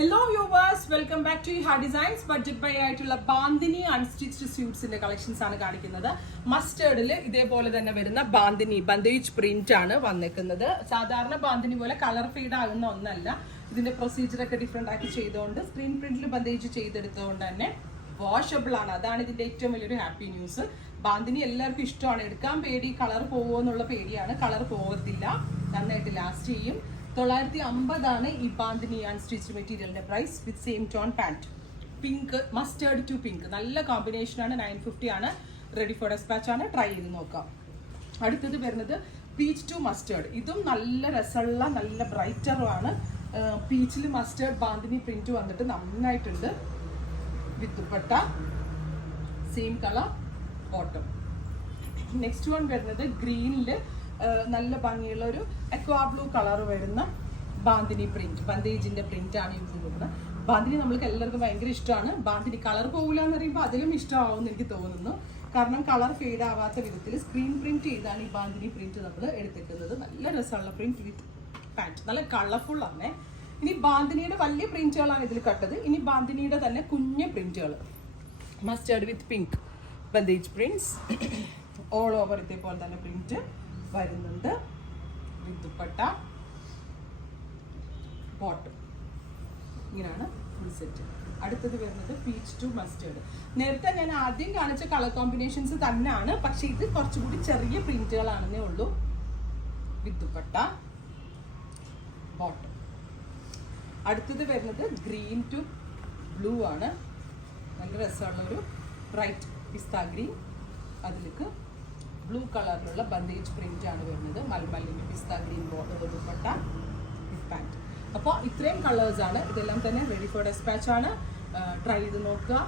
Hello viewers, welcome back to Iha Designs. Budget buy ആയിട്ടുള്ള bandhani unstitched സ്യൂട്ട്സിന്റെ collections ആണ് കാണിക്കുന്നത്. മസ്റ്റേർഡിൽ ഇതേപോലെ തന്നെ വരുന്ന ബാന്തിനി ബന്ദേജ് പ്രിന്റ് ആണ് വന്നിരിക്കുന്നത്. സാധാരണ ബാന്തിനി പോലെ കളർ ഫെയ്ഡ് ആകുന്ന ഒന്നല്ല. ഇതിന്റെ പ്രൊസീജിയർ ഒക്കെ ഡിഫറെന്റ് ആക്കി ചെയ്തുകൊണ്ട് സ്ക്രീൻ പ്രിന്റിൽ ബന്ദേജ് ചെയ്തെടുത്തുകൊണ്ട് തന്നെ വാഷബിൾ ആണ്. അതാണ് ഇതിന്റെ ഏറ്റവും വലിയൊരു ഹാപ്പി ന്യൂസ്. ബാന്തിനി എല്ലാവർക്കും ഇഷ്ടമാണ്. എടുക്കാൻ പേടി, കളർ പോവോ എന്നുള്ള പേടിയാണ്. കളർ പോകത്തില്ല, നന്നായിട്ട് ലാസ്റ്റ് ചെയ്യും. 950 ഈ ബാന്തിനി അൺസ്റ്റിച്ച് മെറ്റീരിയലിന്റെ price with same tone pant. Pink, mustard to pink, നല്ല കോമ്പിനേഷൻ ആണ്. 950 ആണ്. റെഡി ഫോർ ഡെസ്പാച്ച് ആണ്. ട്രൈ ചെയ്ത് നോക്കാം. അടുത്തത് വരുന്നത് പീച്ച് ടു മസ്റ്റേർഡ്. ഇതും നല്ല രസമുള്ള നല്ല ബ്രൈറ്ററുമാണ്. പീച്ചിൽ മസ്റ്റേർഡ് ബാന്തിനി പ്രിന്റ് വന്നിട്ട് നന്നായിട്ടുണ്ട്. With dupatta, same colour bottom. Next one വരുന്നത് ഗ്രീനില് നല്ല ഭംഗിയുള്ള ഒരു അക്വാ ബ്ലൂ കളർ വരുന്ന ബാന്തിനി പ്രിന്റ്, ബന്ദേജിന്റെ പ്രിന്റ് ആണ് യൂസ് ചെയ്യുന്നത്. ബാന്തിനി നമ്മൾക്ക് എല്ലാവർക്കും ഭയങ്കര ഇഷ്ടമാണ്. ബാന്തിനി കളർ പോകില്ല എന്ന് പറയുമ്പോൾ അതിലും ഇഷ്ടമാവും എനിക്ക് തോന്നുന്നു. കാരണം കളർ ഫെയ്ഡ് ആവാത്ത വിധത്തിൽ സ്ക്രീൻ പ്രിന്റ് ചെയ്താണ് ഈ ബാന്തിനി പ്രിന്റ് നമ്മൾ എടുത്തിരിക്കുന്നത്. നല്ല രസമുള്ള പ്രിന്റ് വിത്ത് പാന്റ്, നല്ല കളർഫുൾ ആണ്. ഇനി ബാന്തിനിയുടെ വലിയ പ്രിന്റുകളാണ് ഇതിൽ കട്ടത്. ഇനി ബാന്തിനിയുടെ തന്നെ കുഞ്ഞു പ്രിന്റുകൾ, mustard with pink bandhej prints. All over ഇതേപോലെ തന്നെ പ്രിന്റ് വരുന്നുണ്ട്. With dupatta, bottom. ഇങ്ങനെയാണ് ഫുൾ സെറ്റ്. അടുത്തത് വരുന്നത് പീച്ച് ടു മസ്റ്റേർഡ്. നേരത്തെ ഞാൻ ആദ്യം കാണിച്ച കളർ കോമ്പിനേഷൻസ് തന്നെയാണ്, പക്ഷെ ഇത് കുറച്ചുകൂടി ചെറിയ പ്രിന്റുകളാണെന്നേ ഉള്ളൂ. വിത്ത് ദുപ്പട്ട, ബോട്ടം. അടുത്തത് വരുന്നത് ഗ്രീൻ ടു ബ്ലൂ ആണ്. നല്ല രസമുള്ള ഒരു ബ്രൈറ്റ് പിസ്ത ഗ്രീൻ. അതിലേക്ക് ബ്ലൂ കളറിലുള്ള ബന്ദേജ് പ്രിന്റ് ആണ് വരുന്നത്. മൽമല്ലിന്റെ പിസ്ത ഗ്രീൻ ദുപ്പട്ട വിത്ത് പാന്റ്. അപ്പോൾ ഇത്രയും കളേഴ്സ് ആണ്. ഇതെല്ലാം തന്നെ റെഡി ഫോർ ഡെസ്പാച്ച് ആണ്. ട്രൈ ചെയ്ത് നോക്കുക.